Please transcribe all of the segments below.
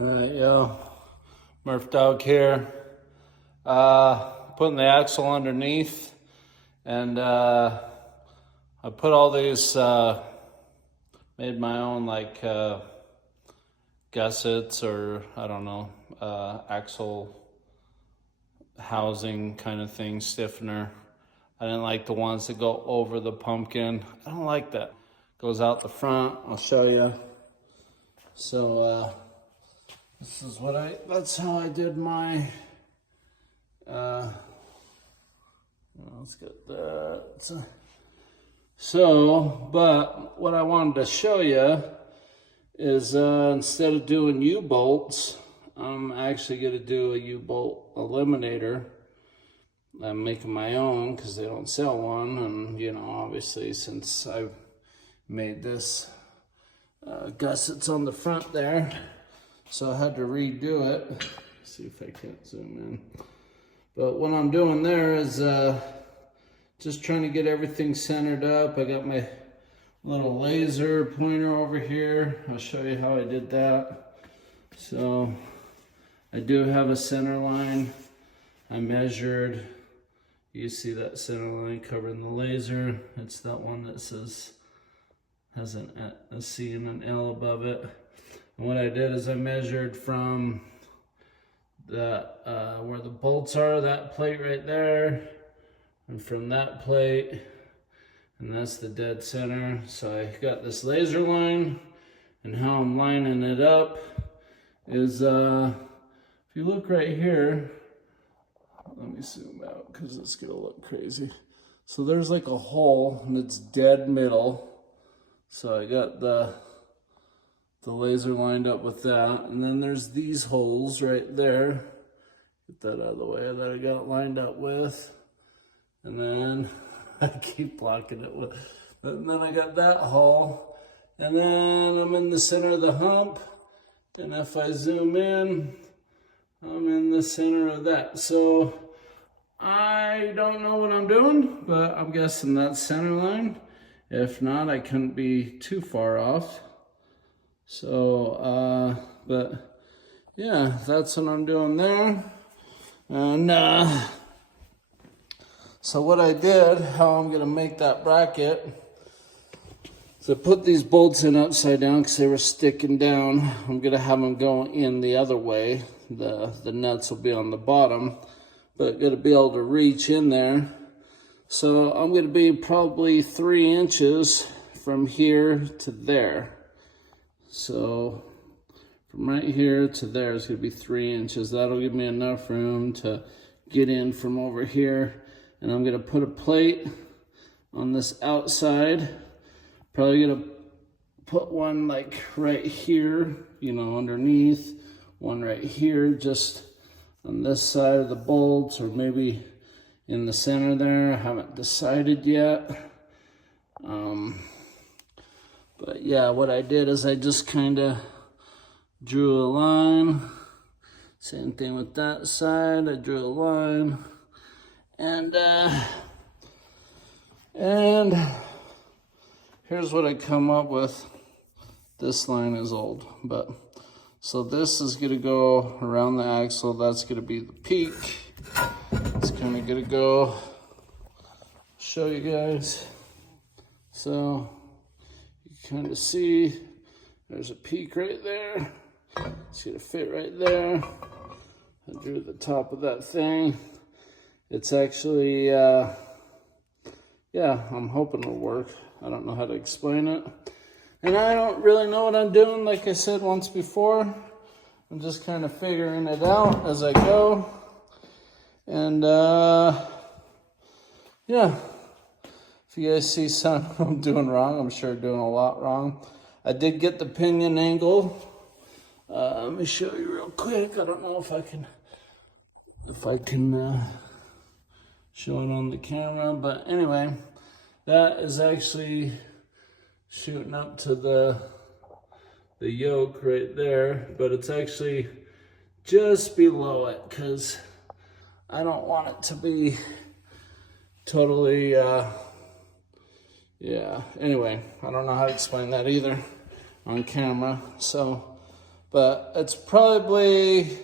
Yo, Murph Dog here. Putting the axle underneath, and I put all these, made my own like gussets or I don't know, axle housing kind of thing, stiffener. I didn't like the ones that go over the pumpkin. I don't like that. Goes out the front. I'll show you. So this is that's how I did my, let's get that. So, but what I wanted to show you is instead of doing U-bolts, I'm actually going to do a U-bolt eliminator. I'm making my own because they don't sell one, and you know, obviously since I've made this gussets on the front there, so I had to redo it. Let's see if I can't zoom in. But what I'm doing there is just trying to get everything centered up. I got my little laser pointer over here. I'll show you how I did that. So I do have a center line. I measured. You see that center line covering the laser. It's that one that says, has a C and an L above it. And what I did is I measured from the where the bolts are, that plate right there, and from that plate, and that's the dead center. So I got this laser line, and how I'm lining it up is, if you look right here, let me zoom out because it's gonna look crazy. So there's like a hole and it's dead middle. So I got the laser lined up with that. And then there's these holes right there. Get that out of the way that I got lined up with. And then I keep blocking it with, but then I got that hole. And then I'm in the center of the hump. And if I zoom in, I'm in the center of that. So I don't know what I'm doing, but I'm guessing that's center line. If not, I couldn't be too far off. So, but yeah, that's what I'm doing there. And so what I did, how I'm gonna make that bracket, so I put these bolts in upside down because they were sticking down. I'm gonna have them go in the other way. The nuts will be on the bottom, but gonna be able to reach in there. So I'm gonna be probably 3 inches from here to there. So from right here to there is gonna be 3 inches. That'll give me enough room to get in from over here. And I'm gonna put a plate on this outside. Probably gonna put one like right here, you know, underneath. One right here, just on this side of the bolts, or maybe in the center there. I haven't decided yet. But yeah, what I did is I just kind of drew a line. Same thing with that side. I drew a line. And here's what I come up with. This line is old, but so this is gonna go around the axle. That's gonna be the peak. It's kind of gonna go, show you guys. So you kind of see there's a peak right there. It's gonna fit right there. I drew the top of that thing. It's actually, yeah, I'm hoping it'll work. I don't know how to explain it. And I don't really know what I'm doing. Like I said once before, I'm just kind of figuring it out as I go. And yeah, if you guys see something I'm doing wrong, I'm sure doing a lot wrong. I did get the pinion angle. Let me show you real quick. I don't know if I can show it on the camera, but anyway, that is actually shooting up to the yoke right there, but it's actually just below it because I don't want it to be totally, yeah. Anyway, I don't know how to explain that either on camera. So, But it's probably,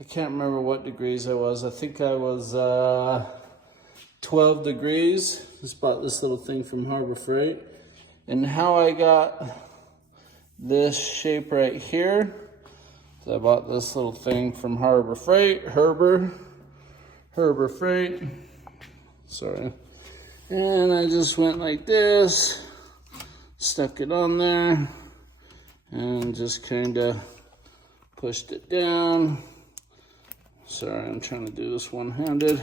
I can't remember what degrees I was. I think I was 12 degrees. Just bought this little thing from Harbor Freight. And how I got this shape right here, so I bought this little thing from Harbor Freight, Harbor Freight, sorry. And I just went like this, stuck it on there, and just kind of pushed it down. Sorry, I'm trying to do this one-handed,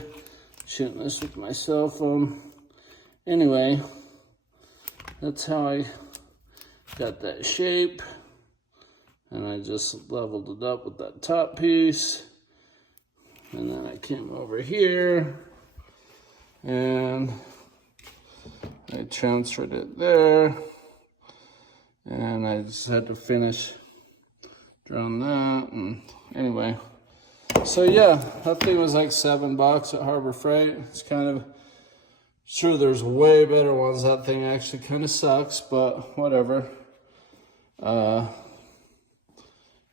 shooting this with my cell phone. Anyway, that's how I got that shape. And I just leveled it up with that top piece. And then I came over here and I transferred it there. And I just had to finish drawing that. And anyway, so yeah, that thing was like $7 at Harbor Freight. It's kind of, sure there's way better ones. That thing actually kind of sucks, but whatever.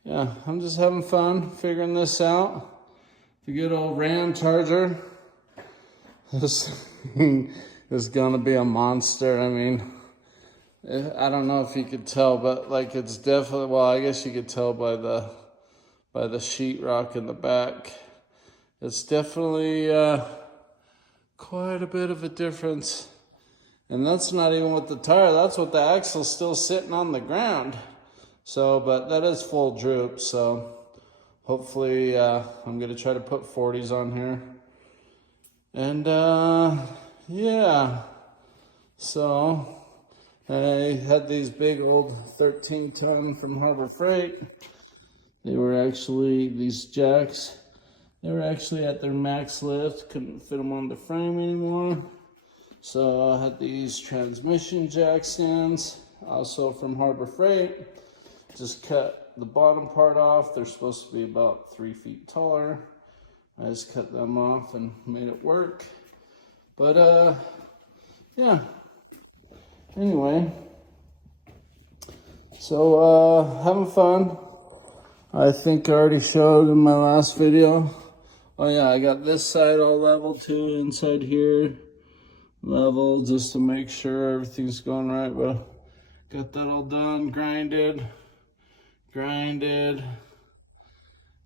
Yeah, I'm just having fun figuring this out. The good old RAM charger. This thing is gonna be a monster. I mean, I don't know if you could tell, but like it's definitely, well, I guess you could tell by the sheetrock in the back. It's definitely quite a bit of a difference. And that's not even with the tire, that's with the axle still sitting on the ground. So, but that is full droop, so hopefully I'm gonna try to put 40s on here. And yeah, so I had these big old 13-ton from Harbor Freight. They were actually, these jacks, they were actually at their max lift, couldn't fit them on the frame anymore. So I had these transmission jack stands, also from Harbor Freight. Just cut the bottom part off. They're supposed to be about 3 feet taller. I just cut them off and made it work. But yeah. Anyway, so having fun. I think I already showed in my last video. Oh yeah, I got this side all level too, inside here level, just to make sure everything's going right. But got that all done, grinded.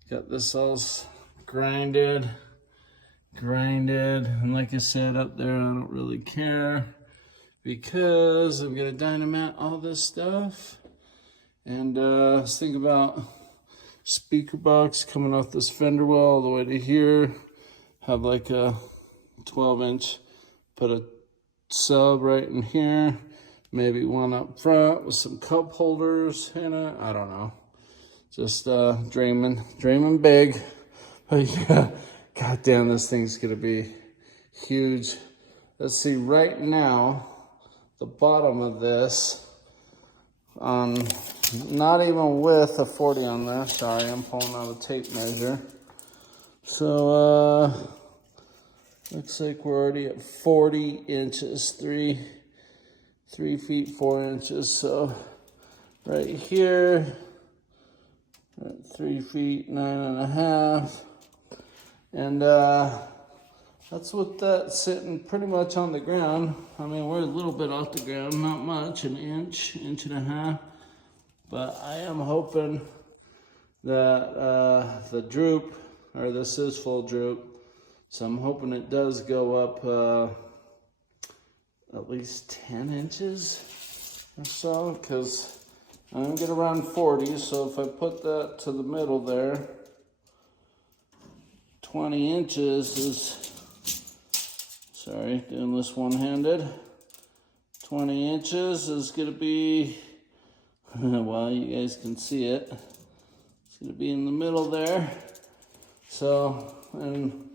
Got this all grinded. And like I said up there, I don't really care because I'm gonna dynamat all this stuff. And let's think about speaker box coming off this fender well all the way to here. Have like a 12-inch, put a sub right in here. Maybe one up front with some cup holders in it. I don't know. Just dreaming big. But yeah, goddamn, this thing's gonna be huge. Let's see, right now, the bottom of this, not even with a 40 on there. Sorry, I'm pulling out a tape measure. So, looks like we're already at 40 inches, 3 feet 4 inches. So right here, at 3 feet 9.5, and that's what that's sitting pretty much on the ground. I mean, we're a little bit off the ground, not much, an inch and a half. But I am hoping that the droop, or this is full droop, so I'm hoping it does go up at least 10 inches or so, because I'm gonna get around 40, so if I put that to the middle there, 20 inches is, sorry, doing this one-handed, 20 inches is gonna be, well, you guys can see it, it's gonna be in the middle there. So, and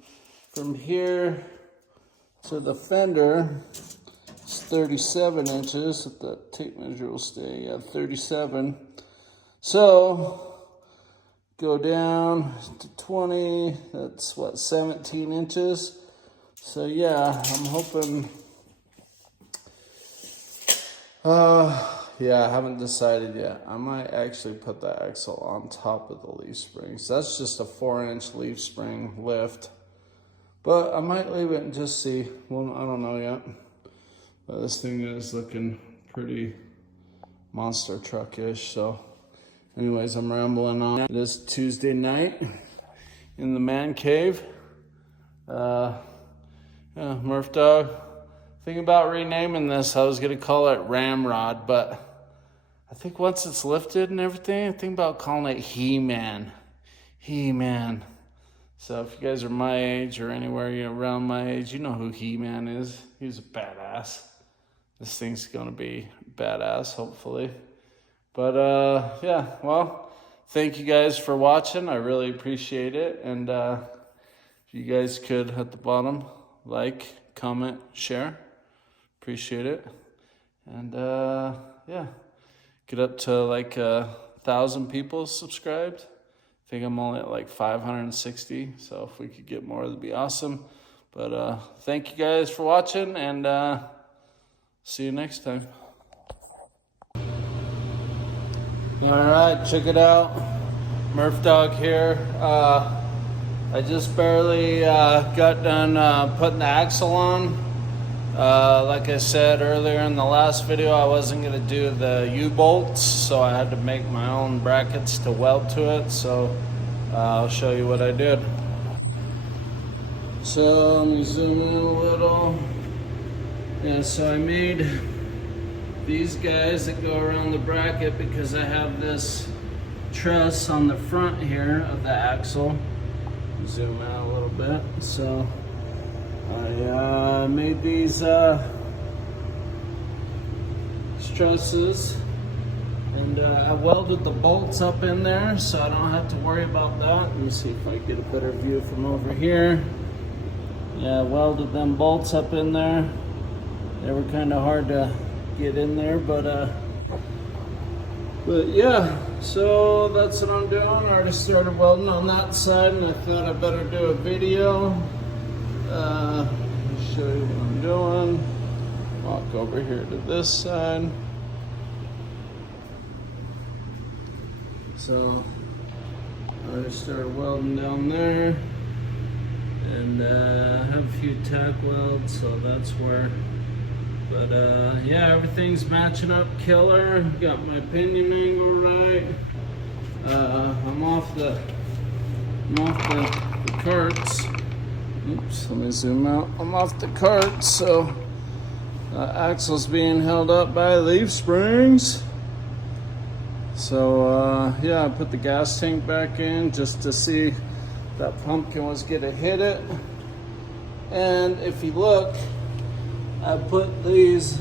from here to the fender, it's 37 inches, if that tape measure will stay, yeah, 37. So, go down to 20, that's what, 17 inches. So yeah, I'm hoping, yeah, I haven't decided yet. I might actually put the axle on top of the leaf springs. That's just a 4-inch leaf spring lift. But I might leave it and just see. Well, I don't know yet. But this thing is looking pretty monster truck-ish. So anyways, I'm rambling on. It is Tuesday night in the man cave. Yeah, Murph Dog. Thinking about renaming this. I was gonna call it Ramrod, but I think once it's lifted and everything, I think about calling it He-Man. He-Man. So if you guys are my age or anywhere around my age, you know who He-Man is. He's a badass. This thing's gonna be badass, hopefully. But yeah, well, thank you guys for watching. I really appreciate it. And if you guys could at the bottom, like, comment, share. Appreciate it. And yeah, get up to like 1,000 people subscribed. I think I'm only at like 560. So if we could get more, that'd be awesome. But thank you guys for watching, and see you next time. All right, check it out. Murph Dog here. I just barely got done putting the axle on. Like I said earlier in the last video, I wasn't going to do the U-bolts, so I had to make my own brackets to weld to it. So I'll show you what I did. So let me zoom in a little. Yeah, so I made these guys that go around the bracket because I have this truss on the front here of the axle. Zoom out a little bit. So I made these trusses, and I welded the bolts up in there so I don't have to worry about that. Let me see if I get a better view from over here. Yeah, I welded them bolts up in there. They were kind of hard to get in there, but yeah, so that's what I'm doing. I already started welding on that side, and I thought I better do a video. Show you what I'm doing. Walk over here to this side. So I already started welding down there, and I have a few tack welds, so that's where. But yeah, everything's matching up killer. Got my pinion angle right. I'm off the carts. Oops, let me zoom out. I'm off the cart, so the axle's being held up by leaf springs. So yeah, I put the gas tank back in just to see if that pumpkin was gonna hit it. And if you look, I put these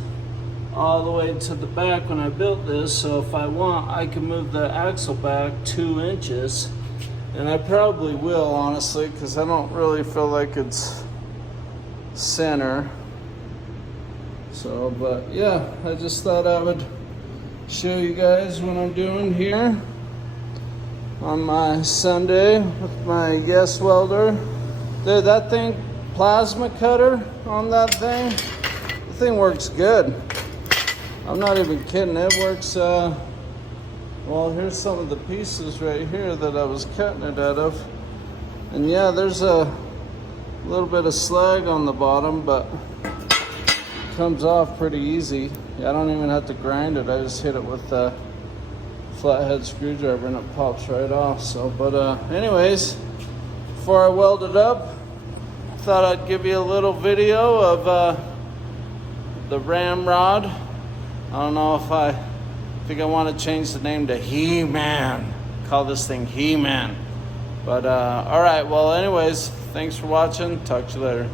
all the way to the back when I built this, so if I want, I can move the axle back 2 inches. And I probably will, honestly, because I don't really feel like it's center. So, but yeah, I just thought I would show you guys what I'm doing here on my Sunday with my Yes Welder. Dude, that thing, plasma cutter on that thing, the thing works good. I'm not even kidding, it works. Well, here's some of the pieces right here that I was cutting it out of. And yeah, there's a little bit of slag on the bottom, but it comes off pretty easy. I don't even have to grind it. I just hit it with a flathead screwdriver and it pops right off. So, but anyways, before I weld it up, thought I'd give you a little video of the Ramrod. I don't know if I think I want to change the name to He-Man. Call this thing He-Man. But all right, well anyways, thanks for watching. Talk to you later.